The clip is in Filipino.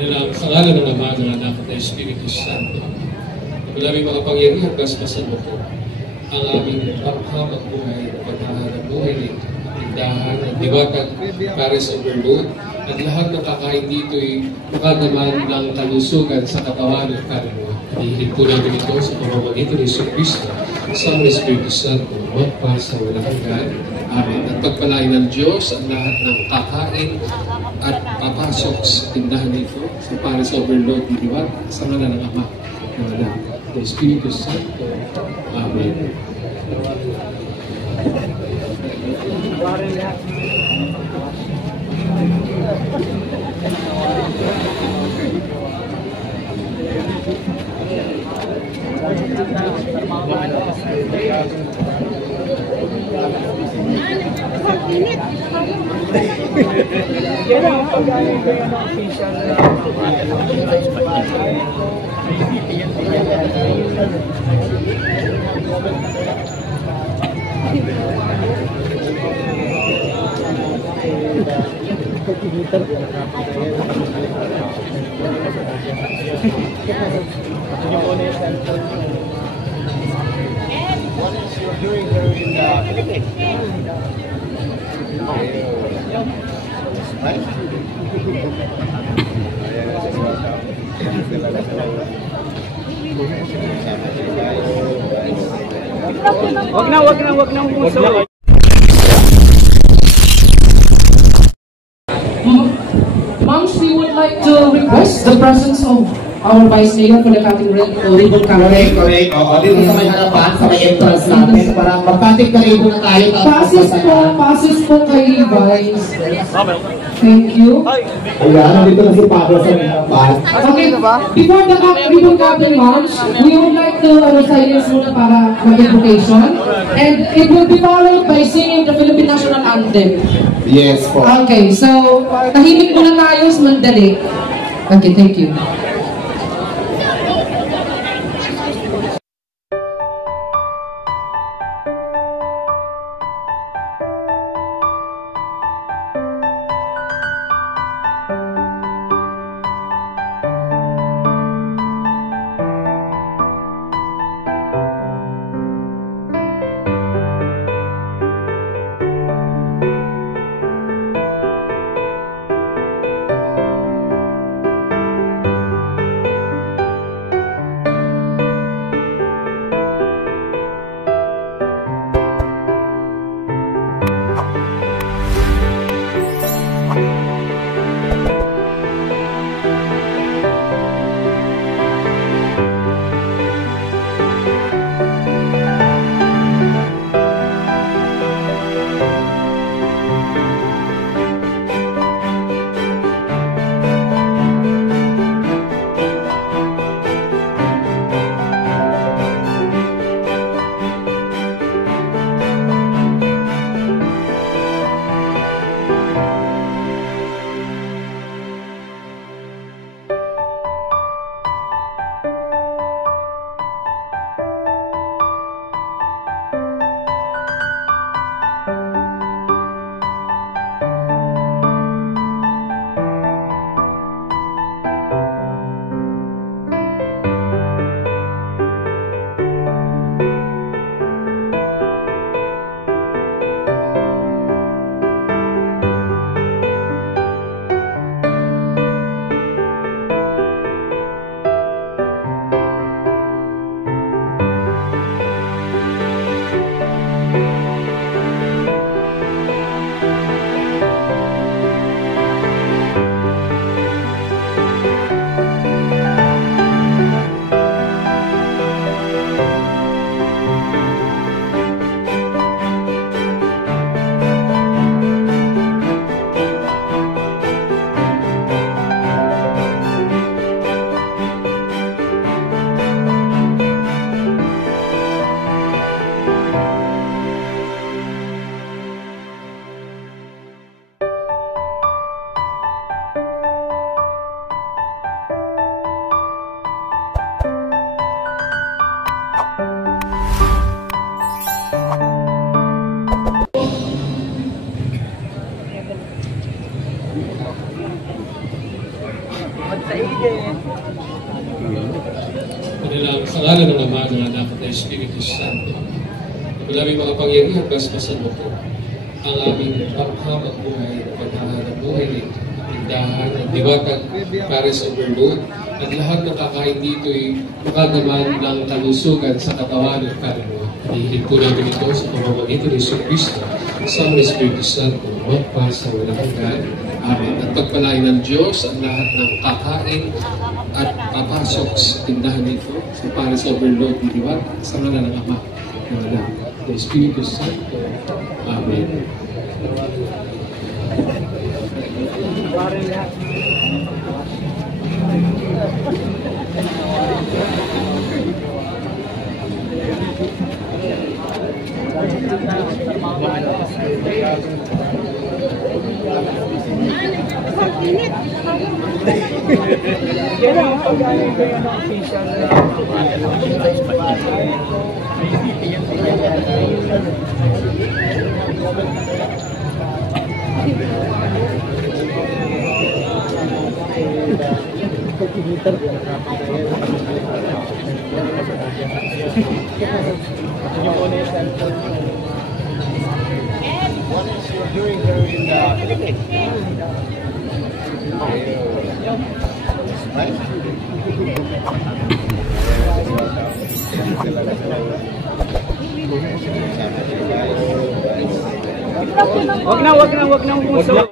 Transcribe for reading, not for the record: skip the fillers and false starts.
Sa ngalan ng Ama, ng Anak at ng Espiritu Santo. Ang aming makapangyarihan, gaspasan mo po ang aming paghamak buhay, paghahanap buhay ng tindahan, ng diwatang Paris Overload, at lahat ng kakain dito ay makagaman ng kalusugan sa katawan ng kaluluwa. Ihilip po namin ito sa pamamagitan ng Yesu Cristo, sa Espiritu Santo, magpasa walang hanggan. Amen. At pagpalain ng Diyos ang lahat ng kakain at papasok sa tindahan nito sa Paris Overload ni Diwata sa ngalan ng Ama, ng Anak, ng Espiritu Santo. Amen. What is you doing here in the wag na umuso. Moms, we would like to request the presence of our Vice Mayor for the cutting ribbon cutting. Correct. Oo, dito sa may harapan, sa may entrance natin. Parang magkating ka ribbon na tayo. Passes po kay Vice. Thank you. Ayan, dito na si Pablo sa may harapan. Okay, before the ribbon cutting, Moms, we would like to silence muna para mag-invocation. And it will be followed by singing the Philippine National Anthem. Yes po. Okay, so tahimik muna tayo, mandali. Okay, thank you. Kanilang sa ngalan ng Ama, ng Anak at ng Espiritu Santo. Ang aming makapangyarihan, basbasan mo po ang aming panghamang buhay, paghahanap buhay nito, tindahan, at diwatang Paris Overload, at lahat ng kakain dito ay makagaman ng kalusugan sa katawan ng kaluluwa. Hihilip po namin ito sa pamamagitan ni Jesus Cristo, sa Espiritu Santo, magpasa walang hanggan. Amen. At pagpalain ng Diyos ang lahat ng kakain at papasok sa tindahan nito sa Paris Overload ni Diwata, sa ngalan ng Ama, ng Anak, ng Espiritu Santo. Amen. Wag na umuso.